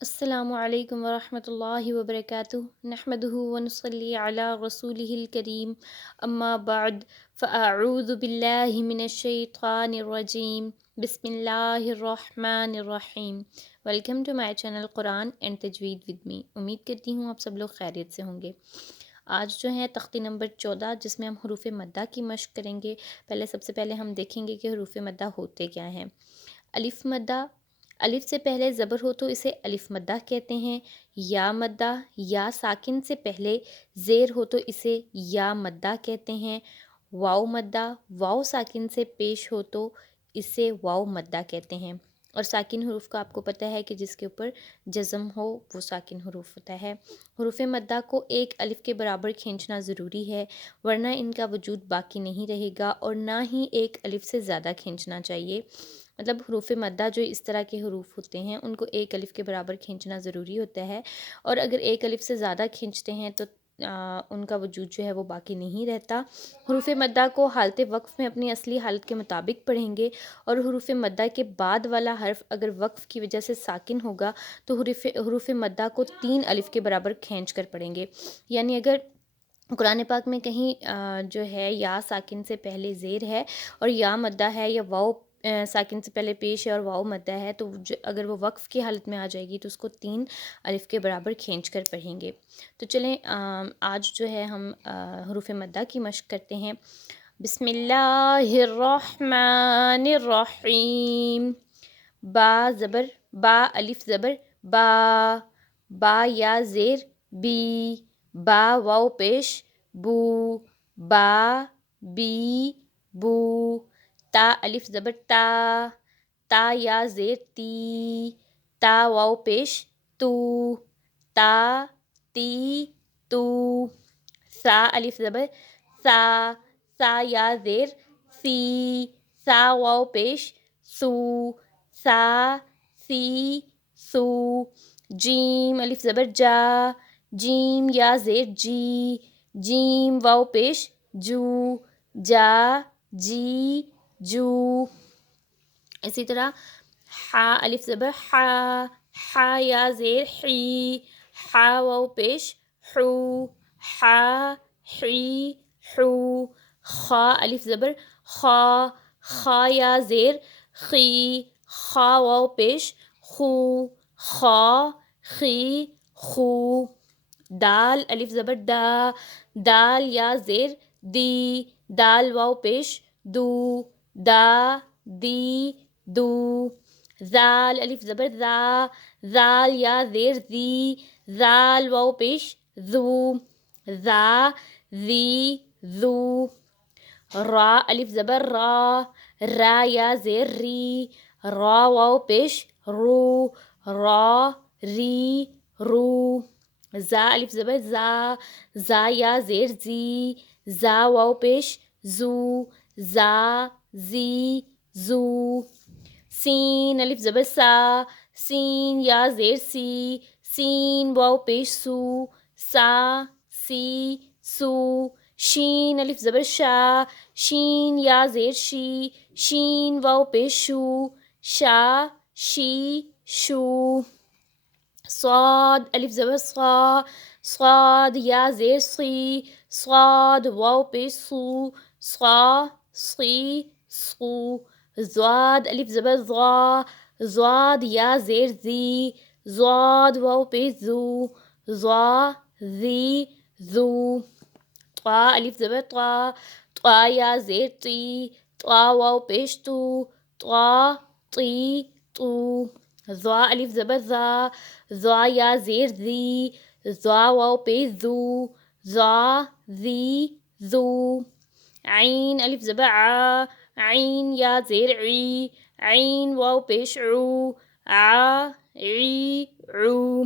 السلام علیکم ورحمۃ اللہ وبرکاتہ نحمدہ ونصلی علی رسولہ الکریم اما بعد فاعوذ باللہ من الشیطان الرجیم بسم اللہ الرحمن الرحیم۔ Welcome to my channel Quran and Tajweed with me. امید کرتی ہوں آپ سب لوگ خیریت سے ہوں گے۔ آج جو ہے تختی نمبر 14 جس میں ہم حروف مدہ کی مشق کریں گے۔ سب سے پہلے ہم دیکھیں گے کہ حروف مدہ ہوتے کیا ہیں۔ الف مدہ، الف سے پہلے زبر ہو تو اسے الف مدہ کہتے ہیں۔ یا مدہ، یا ساکن سے پہلے زیر ہو تو اسے یا مدہ کہتے ہیں۔ واؤ مدہ، واؤ ساکن سے پیش ہو تو اسے واؤ مدہ کہتے ہیں۔ اور ساکن حروف کا آپ کو پتہ ہے کہ جس کے اوپر جزم ہو وہ ساکن حروف ہوتا ہے۔ حروف مدہ کو ایک الف کے برابر کھینچنا ضروری ہے، ورنہ ان کا وجود باقی نہیں رہے گا، اور نہ ہی ایک الف سے زیادہ کھینچنا چاہیے۔ مطلب حروف مدہ جو اس طرح کے حروف ہوتے ہیں ان کو ایک الف کے برابر کھینچنا ضروری ہوتا ہے، اور اگر ایک الف سے زیادہ کھینچتے ہیں تو ان کا وجود جو ہے وہ باقی نہیں رہتا۔ حروف مدہ کو حالت وقف میں اپنی اصلی حالت کے مطابق پڑھیں گے، اور حروف مدہ کے بعد والا حرف اگر وقف کی وجہ سے ساکن ہوگا تو حروف مدہ کو 3 الف کے برابر کھینچ کر پڑھیں گے۔ یعنی اگر قرآن پاک میں کہیں جو ہے یا ساکن سے پہلے زیر ہے اور یا مدہ ہے، یا واؤ ساکن سے پہلے پیش ہے اور واؤ مدہ ہے، تو اگر وہ وقف کی حالت میں آ جائے گی تو اس کو 3 الف کے برابر کھینچ کر پڑھیں گے۔ تو چلیں آج جو ہے ہم حروف مدہ کی مشق کرتے ہیں۔ بسم اللہ الرحمن الرحیم۔ با زبر، با الف زبر با، با یا زیر بی، با واو پیش بو، با بی بو۔ تا الف زبر تا، تا یا زیر تی، تا واو پیش تو، تا تی تو۔ سا الف زبر سا، سا یا زیر سی، سا واو پیش سو، سا سی سو۔ جیم الف زبر جا، جیم یا زیر جی، جیم واو پیش جو، جا جی جو۔ اسی طرح حا الف زبر حا، حا یا زیر حی، حا واو پیش حو، حا حی حو۔ خا الف زبر خا، خا یا زیر خی، خا واو پیش خو، خا خی خو۔ دال الف زبر دا، دال یا زیر دی، دال واو پیش دو، دا دی دو۔ زال الف زبر زا، زال یا زیر زی، زال واو پیش زو، زا زی زو۔ را الف زبر را، را یا زیر ری، را واو پیش رو، را ری رو۔ زا الف زبر زا، زا یا زیر زی، زا واو پیش زو، زا زی زو۔ سین الف زبر سا، سین یا زیر سی، سین واو پیش سو، سا سی سو۔ شین الف زبر شا، شین یا زیر شی، شین واو پیش شو، شا شی شو۔ صاد الف زبر صا، صاد یا زیر صی، صاد واو پیش صو، صا صی صو۔ ضاد الف زبر ضا، ضاد یا زیر زی، ضاد واو پیش زو، ضا زی زو۔ طا الف زبر طا، طا یا زیر طی، طا واو پیش تو، طا طی تو۔ ضا الف زبر ضا، ضا یا زیر زی، ضا واو پیش زو، ضا زی زو۔ عین الف زبر عا، عین یا زیر عی، عین واو پیش عو، عا عی عو۔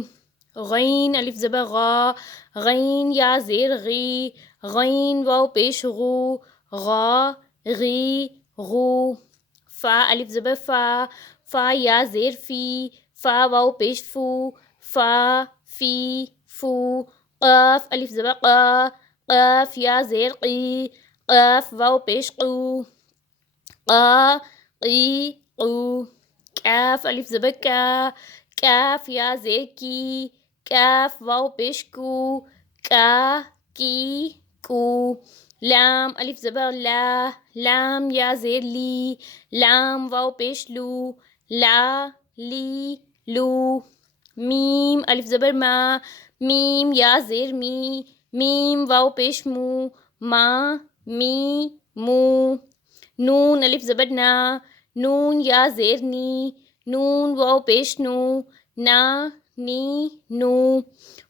غین الف زبر غا، غین یا زیر غی، غین واو پیش غو، غا غی غو۔ فا الف زبر فا، فا یا زیر فی، فا واو پیش فو، فا فی فو۔ قاف الف زبر قا، قاف یا زیر قی، قاف واو پیش قو، قا قی قو۔ کاف الف زبر کا، کاف یا زیر کی، کاف واو پیش کو، کا کی کو، لام الف زبر لا، لام یا زیر لی، لام واو پیش لو، لا لی لو، میم الف زبر ما، میم یا زیر می، میم واو پیش مو، ما می مو، نون الف زبر نا، نون یا زیر نی، نون واو پیش نو، نا نی نو،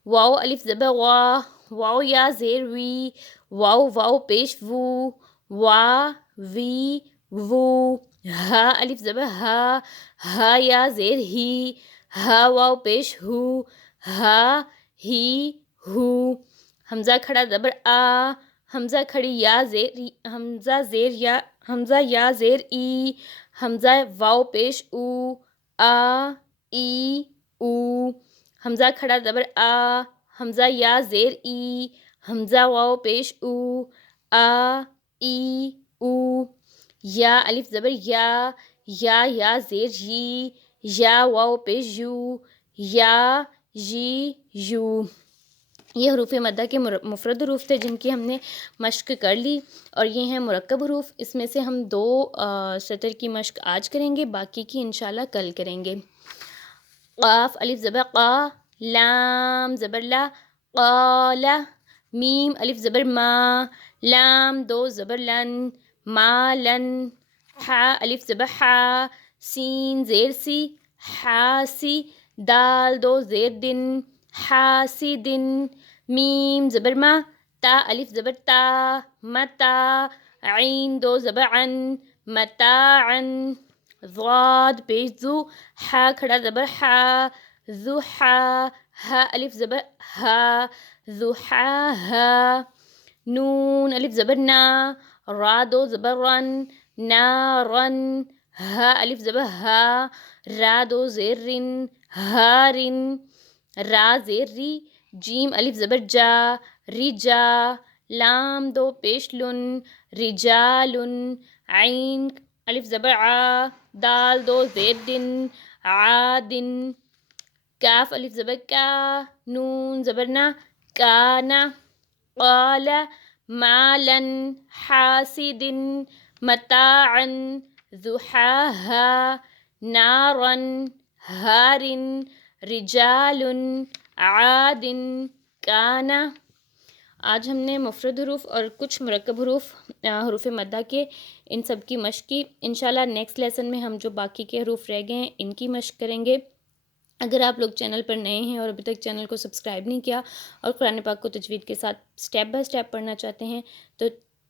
واو الف زبر وا، واو یا زیر وی، واو واو پیش وو، وا وی وو، ہا الف زبر ہا، ہا یا زیر ہی، ہا واو پیش ہو، ہا ہی ہو، حمزہ کھڑا زبر آ، حمزہ کھڑی یا زیر، حمزہ یا زیر ای، حمزہ واو پیش او، آ ای او، حمزہ کھڑا زبر آ، حمزہ یا زیر ای، حمزہ واو پیش او، آ ای او، یا الف زبر یا زیر یی، یا واو پیش یو، یا یی یو۔ یہ حروف مدہ کے مفرد حروف تھے جن کی ہم نے مشق کر لی، اور یہ ہیں مرکب حروف۔ اس میں سے ہم 2 سطر کی مشق آج کریں گے، باقی کی انشاءاللہ کل کریں گے۔ قاف الف زبر قا، لام زبر لا، قال، میم الف زبر ما، لام 2 زبر لن، مالن، حا الف زبر حا، سین زیر سی، حاسی، دال 2 زیر دن، حاسدن، میم زبر ما، تا الف زبر تا، متا، عین 2 زبر عن، متاعن، ضاد پیش ذو، حا کھڑا زبر حا، ضحا، ہا الف زبر ہا، ضحاہا، نون الف زبر نا، را 2 زبر رن، نارن، ہا الف زبر ہا، را 2 زیر رن، ہارن، را زیر ری، جیم الف زبر جا، رجا، لام 2 پیش لن، رجالن، عین الف زبر عا، دال 2 زیر دن، عادن، کاف الف زبر کا، نون زبر نا، کانا، قال، مالن، حاسدن، متاعن، ضحاہا، نارن، ہارن، رجالن، عادن، کانا۔ آج ہم نے مفرد حروف اور کچھ مرکب حروف حروف مدہ کے ان سب کی مشق کی۔ انشاءاللہ نیکسٹ لیسن میں ہم جو باقی کے حروف رہ گئے ہیں ان کی مشق کریں گے۔ اگر آپ لوگ چینل پر نئے ہیں اور ابھی تک چینل کو سبسکرائب نہیں کیا اور قرآن پاک کو تجوید کے ساتھ سٹیپ بائی سٹیپ پڑھنا چاہتے ہیں تو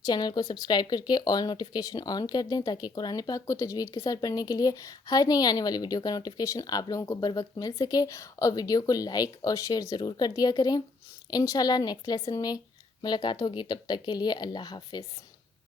چینل کو سبسکرائب کر کے آل نوٹیفیکیشن آن کر دیں، تاکہ قرآن پاک کو تجوید کے ساتھ پڑھنے کے لیے ہر نئی آنے والی ویڈیو کا نوٹیفیکیشن آپ لوگوں کو بر وقت مل سکے، اور ویڈیو کو لائک اور شیئر ضرور کر دیا کریں۔ انشاءاللہ نیکسٹ لیسن میں ملاقات ہوگی، تب تک کے لیے اللہ حافظ۔